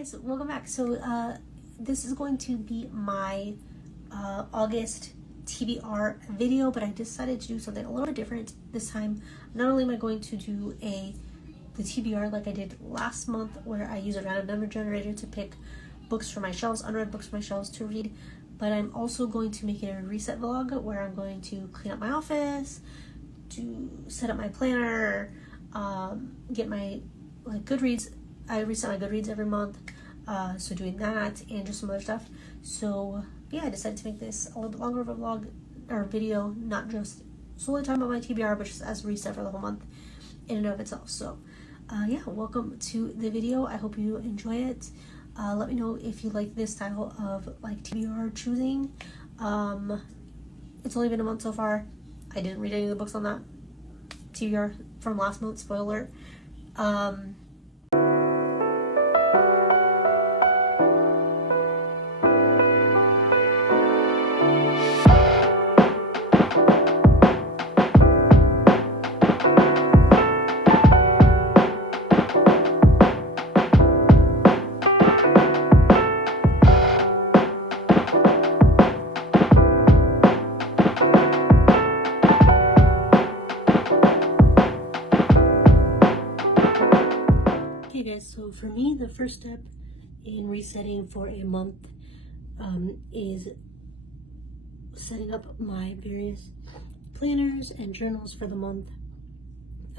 guys, welcome back. So this is going to be my August TBR video, but I decided to do something a little bit different this time. Not only am I going to do the TBR like I did last month, where I use a random number generator to pick books from my shelves, unread books from my shelves to read, but I'm also going to make it a reset vlog where I'm going to clean up my office, to set up my planner, get my Goodreads. I reset my Goodreads every month, so doing that and just some other stuff. So yeah, I decided to make this a little bit longer of a vlog or video, not just solely talking about my TBR, but just as a reset for the whole month in and of itself. So yeah, welcome to the video. I hope you enjoy it. Let me know if you like this style of TBR choosing. It's only been a month so far. I didn't read any of the books on that TBR from last month, spoiler alert. So for me, the first step in resetting for a month is setting up my various planners and journals for the month,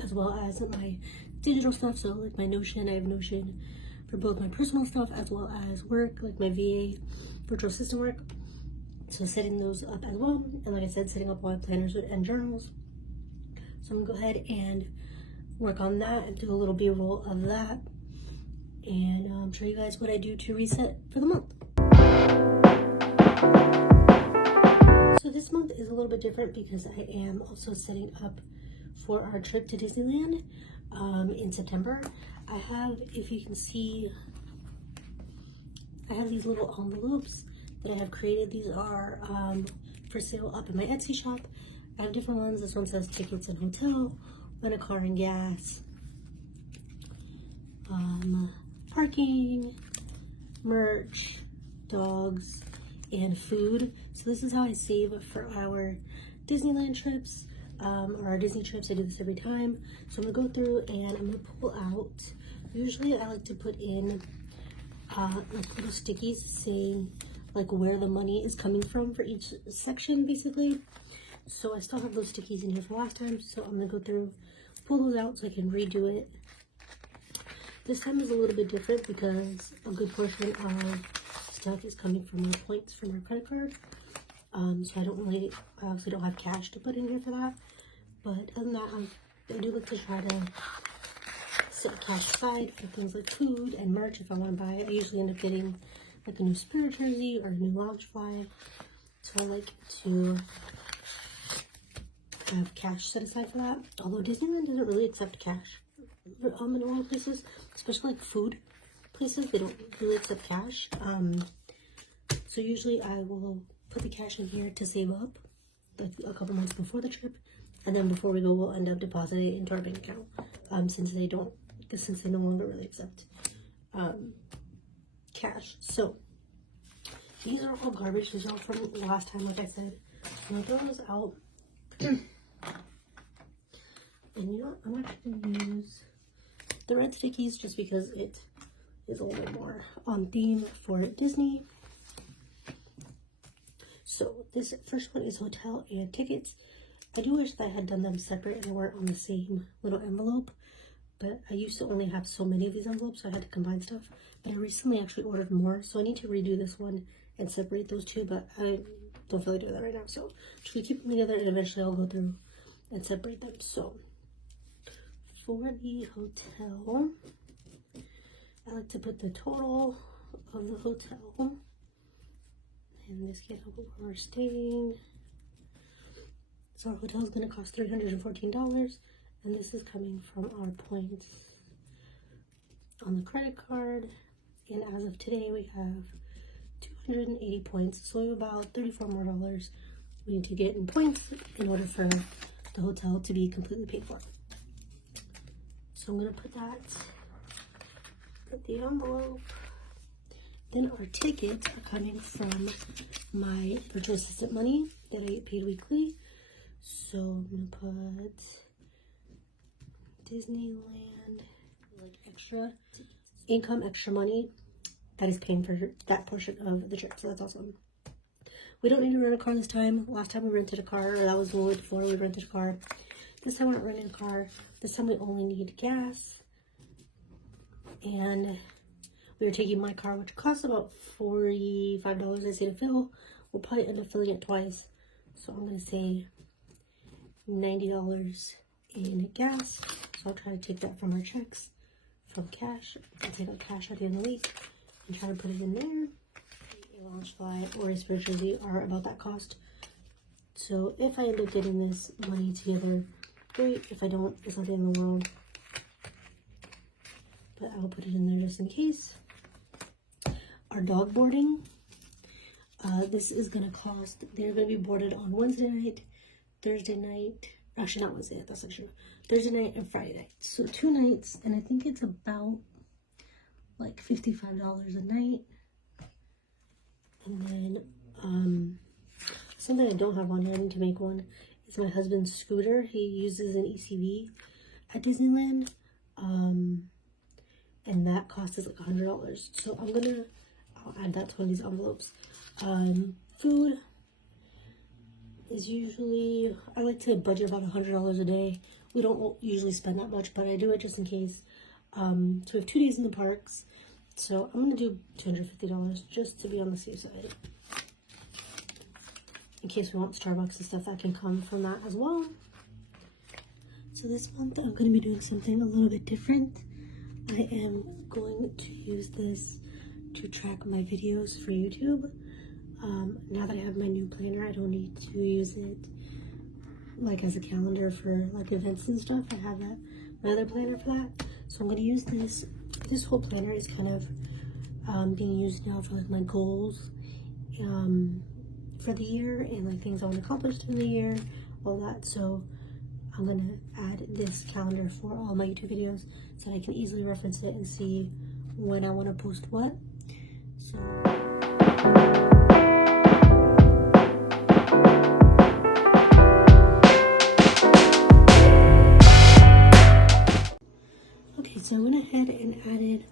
as well as my digital stuff. So like my Notion, I have Notion for both my personal stuff as well as work, like my VA virtual assistant work. So setting those up as well, and like I said, setting up all my planners and journals. So I'm gonna go ahead and work on that and do a little B-roll of that, and show you guys what I do to reset for the month. So this month is a little bit different because I am also setting up for our trip to Disneyland in September. I have, if you can see, I have these little envelopes that I have created. These are for sale up in my Etsy shop. I have different ones. This one says tickets and hotel, rent a car and gas, parking, merch, dogs, and food. So this is how I save for our Disneyland trips, or our Disney trips. I do this every time. So I'm gonna go through and I'm gonna pull out, usually I like to put in little stickies saying where the money is coming from for each section, basically. So I still have those stickies in here from last time, so I'm gonna go through, pull those out so I can redo it. This time is a little bit different because a good portion of stuff is coming from my points from my credit card. So I obviously don't have cash to put in here for that. But other than that, I do like to try to set cash aside for things like food and merch if I want to buy it. I usually end up getting a new Spirit jersey or a new lounge fly. So I like to have cash set aside for that. Although Disneyland doesn't really accept cash in a lot of places, especially food places, they don't really accept cash. So usually I will put the cash in here to save up a couple months before the trip, and then before we go we'll end up depositing it into our bank account, since they no longer really accept cash. So these are all garbage. These are all from last time, like I said. I'm gonna throw those out. And you know what? I'm actually gonna use the red stickies just because it is a little bit more on theme for Disney. So this first one is hotel and tickets. I do wish that I had done them separate and they weren't on the same little envelope, but I used to only have so many of these envelopes, so I had to combine stuff. But I recently actually ordered more, so I need to redo this one and separate those two, but I don't feel like doing that right now. So just gonna keep them together and eventually I'll go through and separate them. So for the hotel, I like to put the total of the hotel. In this case, I'll put where we're staying. So our hotel is going to cost $314, and this is coming from our points on the credit card. And as of today, we have 280 points, so we have about $34 more we need to get in points in order for the hotel to be completely paid for. So I'm gonna put the envelope Then our tickets are coming from my virtual assistant money that I get paid weekly. So I'm gonna put Disneyland, like extra income, extra money. That is paying for that portion of the trip, so that's awesome. We don't need to rent a car this time. Last time we rented a car, or that was the one before we rented a car. This time we're not renting a car. This time we only need gas. And we are taking my car, which costs about $45, I say, to fill. We'll probably end up filling it twice. So I'm going to say $90 in gas. So I'll try to take that from our checks, from cash. I'll take out cash at the end of the week and try to put it in there. A lounge fly or a spirit jersey are about that cost. So if I end up getting this money together, great. If I don't, it's not the end of the world. But I'll put it in there just in case. Our dog boarding. This is going to cost, they're going to be boarded on Wednesday night, Thursday night. Actually, not Wednesday night, that's not true. Thursday night and Friday night. So 2 nights, and I think it's about like $55 a night. And then something I don't have on here, I need to make one, is my husband's scooter. He uses an ECV at Disneyland. And that cost is like $100. So I'll add that to one of these envelopes. Food is usually, I like to budget about $100 a day. We don't usually spend that much, but I do it just in case. So we have 2 days in the parks. So I'm going to do $250 just to be on the safe side. In case we want Starbucks and stuff, that can come from that as well. So this month I'm going to be doing something a little bit different. I am going to use this to track my videos for YouTube. Now that I have my new planner, I don't need to use it like as a calendar for like events and stuff. I have my other planner for that. So I'm going to use this. This whole planner is kind of being used now for like my goals for the year and like things I want to accomplish in the year, all that. So I'm going to add this calendar for all my YouTube videos so that I can easily reference it and see when I want to post what. So okay, so I went ahead and added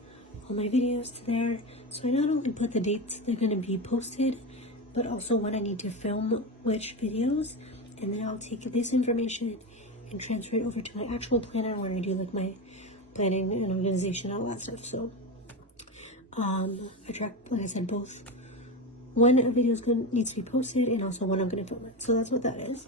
all my videos to there. So I not only put the dates they're going to be posted, but also when I need to film which videos. And then I'll take this information and transfer it over to my actual planner where I do like my planning and organization, all that stuff. So I track, like I said, both when a video needs to be posted and also when I'm going to film it. So that's what that is.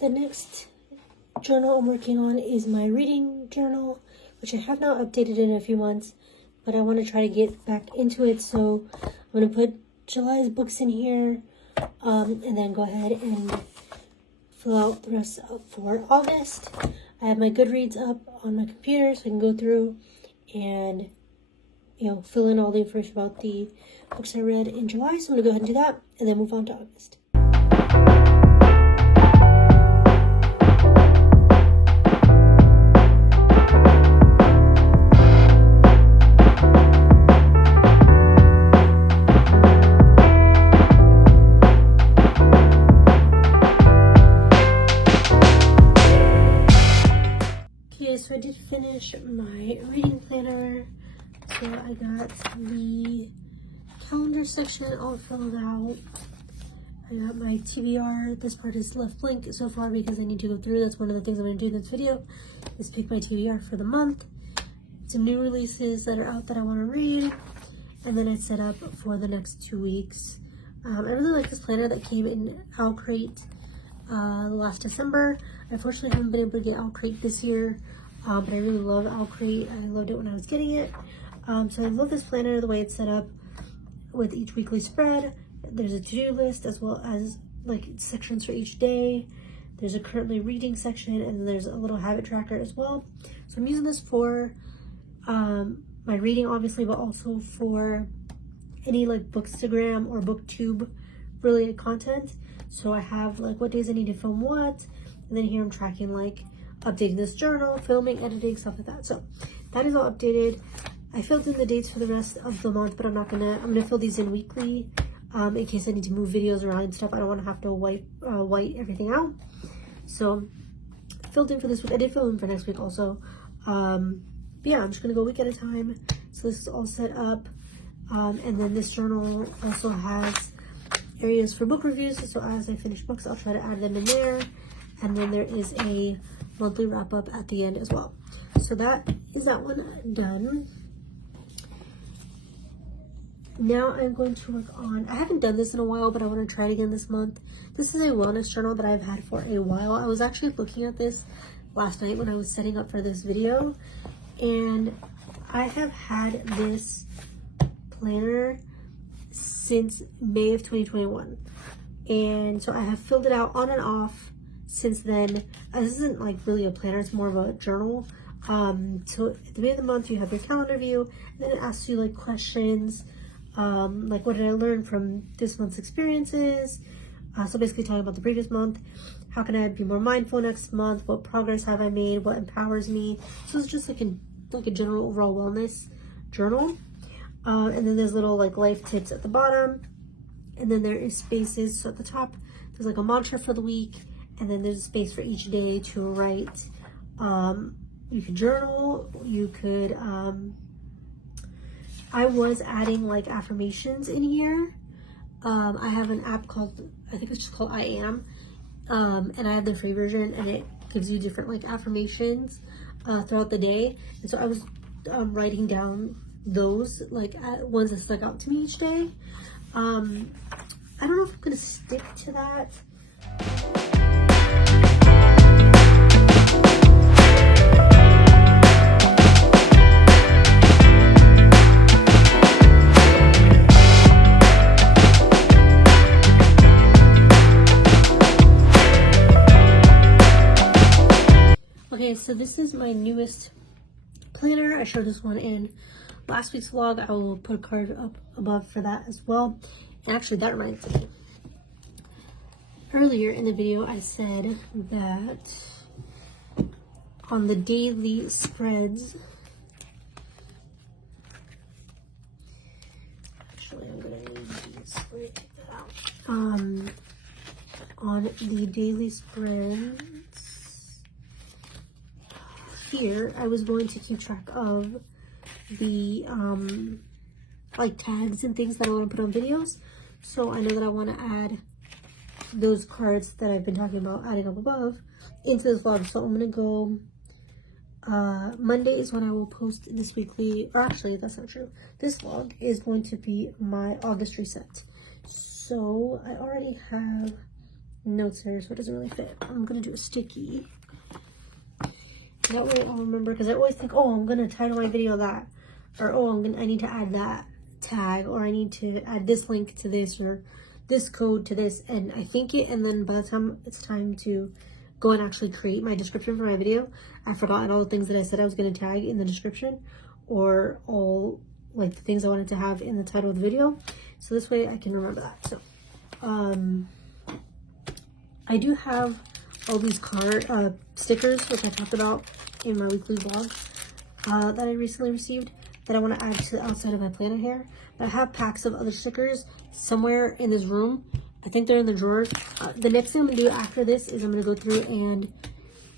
The next journal I'm working on is my reading journal, which I have not updated in a few months, but I want to try to get back into it. So I'm going to put July's books in here, and then go ahead and fill out the rest for August. I have my Goodreads up on my computer so I can go through and, fill in all the information about the books I read in July. So I'm going to go ahead and do that and then move on to August. So I did finish my reading planner. So I got the calendar section all filled out. I got my TBR. This part is left blank so far because I need to go through. That's one of the things I'm going to do in this video, is pick my TBR for the month. Some new releases that are out that I want to read. And then it's set up for the next 2 weeks. I really like this planner that came in Owl Crate. last December. I unfortunately haven't been able to get µ this year, but I really love µ. I loved it when I was getting it. So I love this planner, the way it's set up with each weekly spread. There's a to-do list as well as like sections for each day. There's a currently reading section, and then there's a little habit tracker as well. So I'm using this for my reading, obviously, but also for any like Bookstagram or BookTube related content. So I have like what days I need to film what, and then here I'm tracking like updating this journal, filming, editing, stuff like that. So that is all updated. I filled in the dates for the rest of the month, but I'm gonna fill these in weekly in case I need to move videos around and stuff. I don't want to have to white everything out. So filled in for this week. I did fill in for next week also. But yeah, I'm just gonna go a week at a time. So this is all set up. And then this journal also has areas for book reviews. So as I finish books, I'll try to add them in there. And then there is a monthly wrap up at the end as well. So that is that one done. Now I'm going to work on, I haven't done this in a while, but I want to try it again this month. This is a wellness journal that I've had for a while. I was actually looking at this last night when I was setting up for this video, and I have had this planner since May of 2021, and so I have filled it out on and off since then. This isn't like really a planner, it's more of a journal. So at the beginning of the month you have your calendar view, and then it asks you like questions, like what did I learn from this month's experiences, so basically talking about the previous month. How can I be more mindful next month? What progress have I made? What empowers me? So it's just like a general overall wellness journal. And then there's little like life tips at the bottom, and then there is spaces. So at the top there's like a mantra for the week, and then there's a space for each day to write. You could journal, you could I was adding like affirmations in here. I have an app called, I think it's just called I Am, and I have the free version, and it gives you different like affirmations throughout the day. And so I was writing down those like ones that stuck out to me each day. I don't know if I'm gonna stick to that. Okay, so this is my newest planner. I showed this one in last week's vlog. I will put a card up above for that as well. And actually, that reminds me. Earlier in the video, I said that on the daily spreads, actually, I'm gonna need these. Let me take that out. On the daily spreads, here I was going to keep track of the like tags and things that I want to put on videos. So I know that I want to add those cards that I've been talking about adding up above into this vlog. So I'm gonna go Monday is when I will post this weekly, or actually that's not true, this vlog is going to be my August reset. So I already have notes here, so it doesn't really fit. I'm gonna do a sticky. That way I'll remember, because I always think, oh, I'm gonna title my video that, or oh, I need to add that tag, or I need to add this link to this, or this code to this, and I think it, and then by the time it's time to go and actually create my description for my video, I've forgotten all the things that I said I was gonna tag in the description, or all like the things I wanted to have in the title of the video. So this way I can remember that. So I do have all these card stickers, which I talked about in my weekly vlog that I recently received, that I want to add to the outside of my planner here. But I have packs of other stickers somewhere in this room. I think they're in the drawers. The next thing I'm gonna do after this is I'm gonna go through and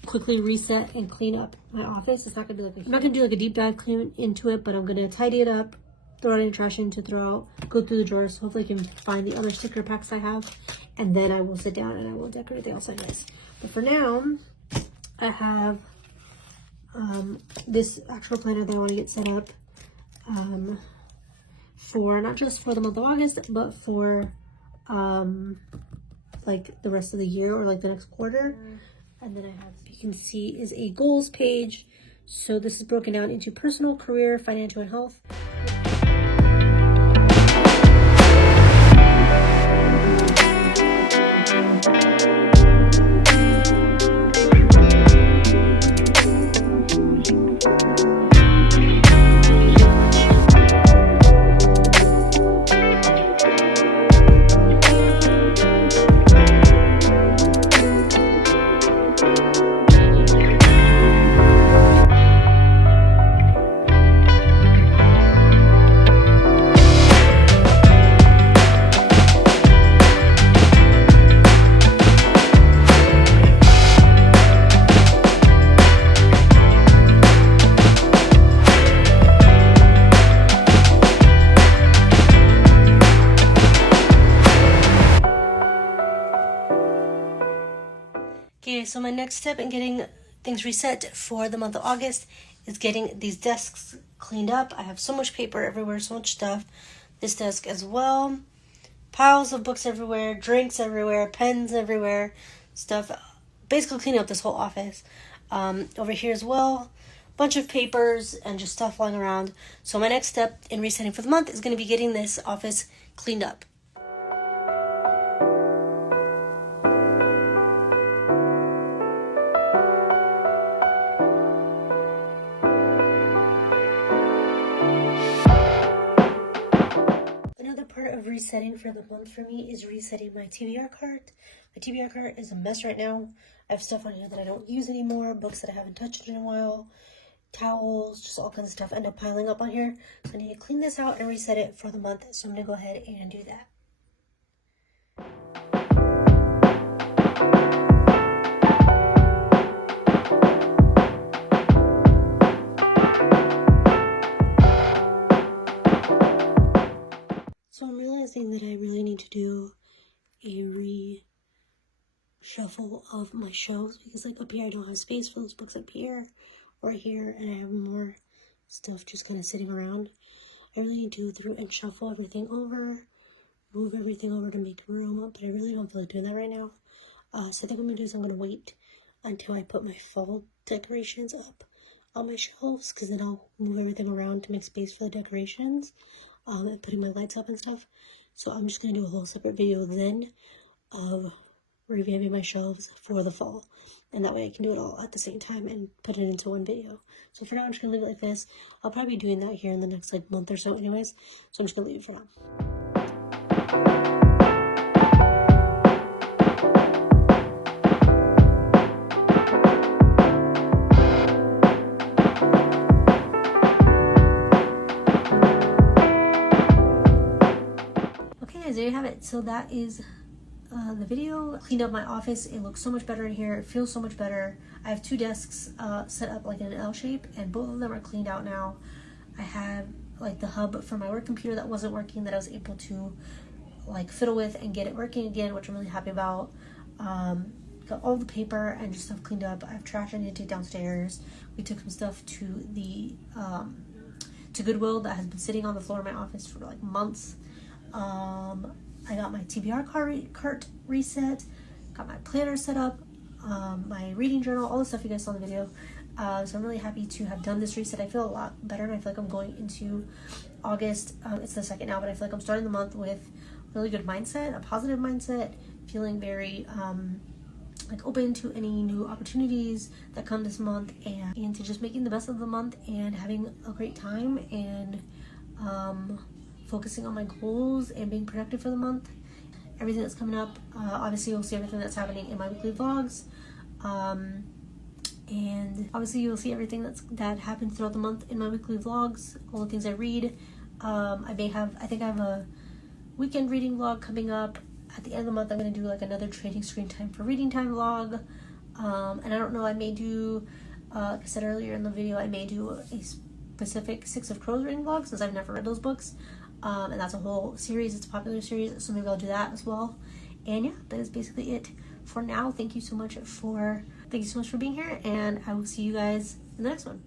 quickly reset and clean up my office. It's not gonna be like I'm not gonna do like a deep dive clean into it, but I'm gonna tidy it up, throw out any trash in to throw out, go through the drawers. Hopefully I can find the other sticker packs I have, and then I will sit down and I will decorate the outside nice. But for now, I have this actual planner that I want to get set up for not just for the month of August, but for like the rest of the year or like the next quarter. And then I have, you can see, is a goals page. So this is broken down into personal, career, financial, and health. Okay, so my next step in getting things reset for the month of August is getting these desks cleaned up. I have so much paper everywhere, so much stuff. This desk as well. Piles of books everywhere, drinks everywhere, pens everywhere, stuff. Basically cleaning up this whole office. Over here as well, bunch of papers and just stuff lying around. So my next step in resetting for the month is going to be getting this office cleaned up. Of resetting for the month for me is resetting my TBR cart. My TBR cart is a mess right now. I have stuff on here that I don't use anymore, books that I haven't touched in a while, towels, just all kinds of stuff end up piling up on here. So I need to clean this out and reset it for the month. So I'm going to go ahead and do that. So I'm realizing that I really need to do a reshuffle of my shelves because like up here I don't have space for those books up here or here, and I have more stuff just kind of sitting around. I really need to go through and shuffle everything over, move everything over to make room, but I really don't feel like doing that right now. So I think what I'm going to do is I'm going to wait until I put my fall decorations up on my shelves, because then I'll move everything around to make space for the decorations. And putting my lights up and stuff. So I'm just going to do a whole separate video then of revamping my shelves for the fall. And that way I can do it all at the same time and put it into one video. So for now I'm just going to leave it like this. I'll probably be doing that here in the next like month or so anyways. So I'm just going to leave it for now. There you have it. So that is the video. Cleaned up my office. It looks so much better in here. It feels so much better. I have two desks set up like in an L shape, and both of them are cleaned out now. I have like the hub for my work computer that wasn't working that I was able to like fiddle with and get it working again, which I'm really happy about. Got all the paper and just stuff cleaned up. I have trash I need to take downstairs. We took some stuff to the to Goodwill that has been sitting on the floor of my office for like months. I got my TBR cart reset, got my planner set up, my reading journal, all the stuff you guys saw in the video. So I'm really happy to have done this reset. I feel a lot better, and I feel like I'm going into August. It's the 2nd now, but I feel like I'm starting the month with a really good mindset, a positive mindset, feeling very like open to any new opportunities that come this month, and to just making the best of the month and having a great time, and focusing on my goals and being productive for the month. Everything that's coming up, obviously you'll see everything that's happening in my weekly vlogs, and obviously you'll see everything that happens throughout the month in my weekly vlogs, all the things I read. I think I have a weekend reading vlog coming up. At the end of the month I'm going to do like another trading screen time for reading time vlog, and I don't know, I may do like I said earlier in the video, I may do a specific Six of Crows reading vlog since I've never read those books. And that's a whole series. It's a popular series, so maybe I'll do that as well. And yeah, that is basically it for now. Thank you so much for being here, and I will see you guys in the next one.